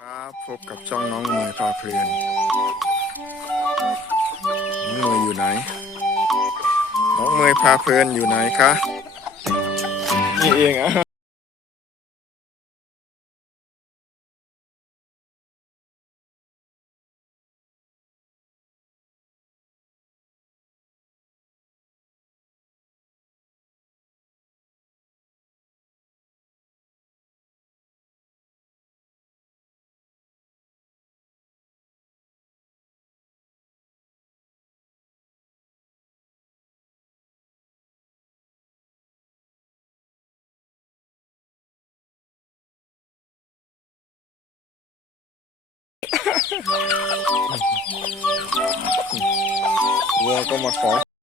ครับพบกับช่องน้องเมย์พาเพลินน้องเมย์อยู่ไหน น้องเมย์พาเพลินอยู่ไหนคะ นี่เองอะ วัวก็มาขอ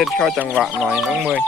ต้นเข้าจังหวะหน่อยน้องเมย์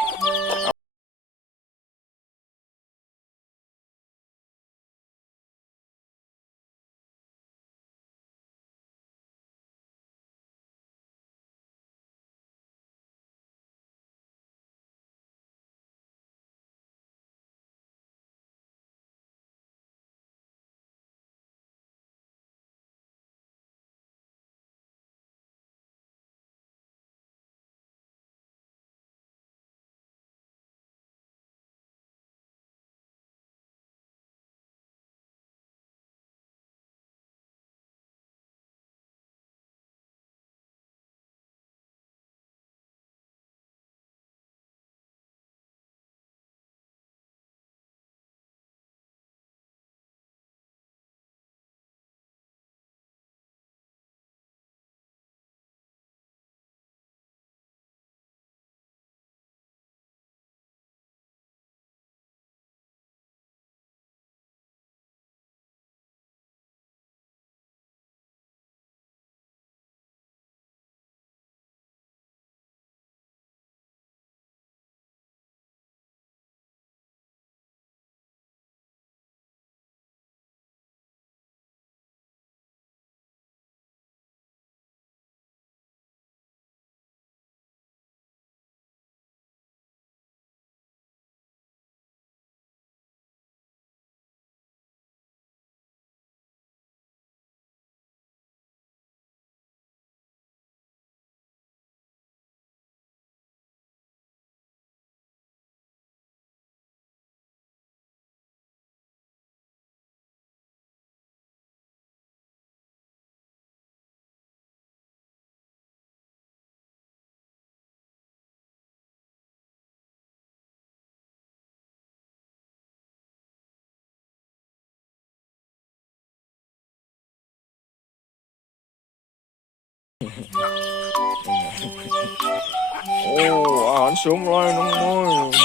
โอ้อาหารเสริมร้อยน้องเม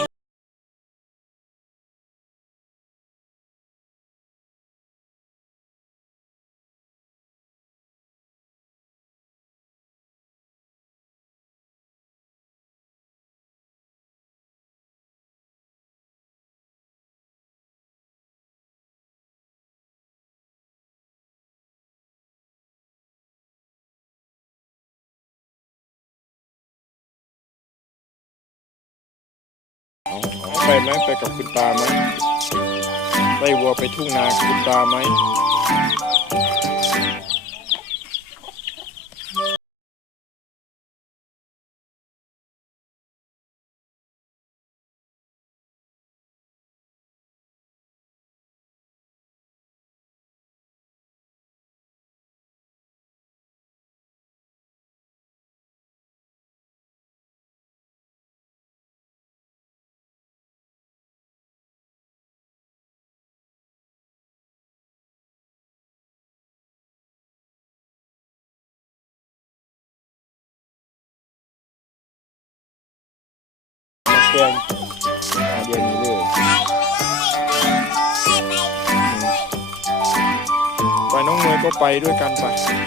ย์ ไปไหมไปกับคุณตาไหมได้วัวไปทุ่งนาคุณตาไหม แกงอ่าเดี๋ยวนี้เลยไปน้องเมย์ก็ไปด้วยกันไปไ